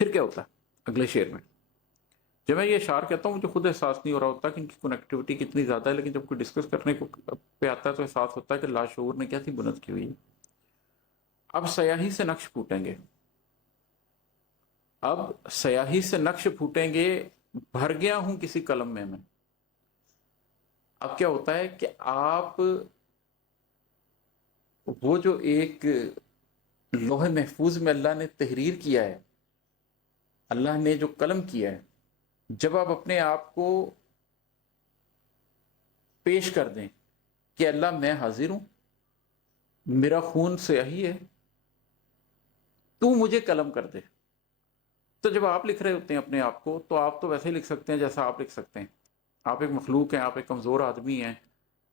پھر کیا ہوتا ہے اگلے شعر میں؟ جب میں یہ اشعار کہتا ہوں مجھے خود احساس نہیں ہو رہا ہوتا کہ ان کی کنیکٹیوٹی کتنی زیادہ ہے، لیکن جب کوئی ڈسکس کرنے کو پہ آتا ہے تو احساس ہوتا ہے کہ لاشعور نے کیا تھی بنت کی ہوئی ہے۔ اب سیاہی سے نقش پھوٹیں گے، اب سیاہی سے نقش پھوٹیں گے، بھر گیا ہوں کسی قلم میں۔ اب کیا ہوتا ہے کہ آپ وہ جو ایک لوح محفوظ میں اللہ نے تحریر کیا ہے، اللہ نے جو قلم کیا ہے، جب آپ اپنے آپ کو پیش کر دیں کہ اللہ میں حاضر ہوں، میرا خون سیاہی ہے، تو مجھے قلم کر دے۔ تو جب آپ لکھ رہے ہوتے ہیں اپنے آپ کو، تو آپ تو ویسے ہی لکھ سکتے ہیں جیسا آپ لکھ سکتے ہیں، آپ ایک مخلوق ہیں، آپ ایک کمزور آدمی ہیں،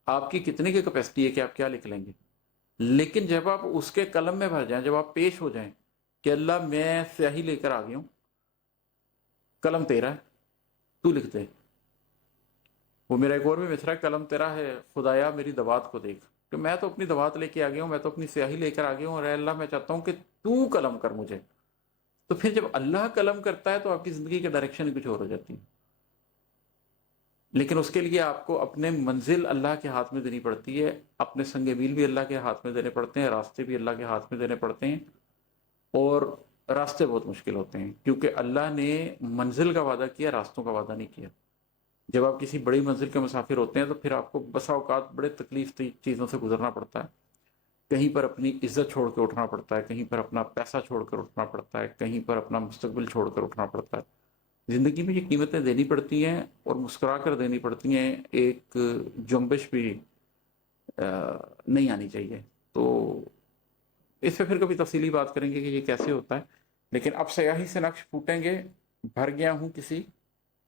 آپ کی کتنے کی کیپیسٹی ہے کہ آپ کیا لکھ لیں گے؟ لیکن جب آپ اس کے قلم میں بھر جائیں، جب آپ پیش ہو جائیں کہ اللہ میں سیاہی لے کر آ گیا ہوں، قلم تیرا ہے، تو لکھ دے۔ وہ میرا ایک اور بھی مصرع ہے، قلم تیرا ہے خدایا میری دوات کو دیکھ، کہ میں تو اپنی دوات لے کے آ گیا ہوں، میں تو اپنی سیاہی لے کر آ گیا ہوں، اور اے اللہ میں چاہتا ہوں کہ تو قلم کر مجھے۔ تو پھر جب اللہ قلم کرتا ہے تو آپ کی زندگی کی ڈائریکشن ہی کچھ اور ہو جاتی ہے، لیکن اس کے لیے آپ کو اپنے منزل اللہ کے ہاتھ میں دینی پڑتی ہے، اپنے سنگ میل بھی اللہ کے ہاتھ میں دینے پڑتے ہیں، راستے بھی اللہ کے ہاتھ میں دینے پڑتے ہیں، اور راستے بہت مشکل ہوتے ہیں کیونکہ اللہ نے منزل کا وعدہ کیا، راستوں کا وعدہ نہیں کیا۔ جب آپ کسی بڑی منزل کے مسافر ہوتے ہیں تو پھر آپ کو بسا اوقات بڑے تکلیف چیزوں سے گزرنا پڑتا ہے، کہیں پر اپنی عزت چھوڑ کے اٹھنا پڑتا ہے، کہیں پر اپنا پیسہ چھوڑ کر اٹھنا پڑتا ہے، کہیں پر اپنا مستقبل چھوڑ کر اٹھنا پڑتا ہے۔ زندگی میں یہ قیمتیں دینی پڑتی ہیں اور مسکرا کر دینی پڑتی ہیں، ایک جنبش بھی نہیں آنی چاہیے۔ تو اس پہ پھر کبھی تفصیلی بات کریں گے کہ یہ کیسے ہوتا ہے، لیکن اب سیاہی سے نقش پھوٹیں گے، بھر گیا ہوں کسی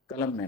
قلم میں